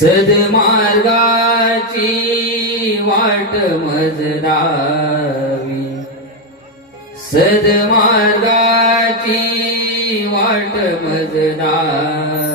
सदमार्गाची वाट मजदावी. सदमार्गाची वाट मजदावी.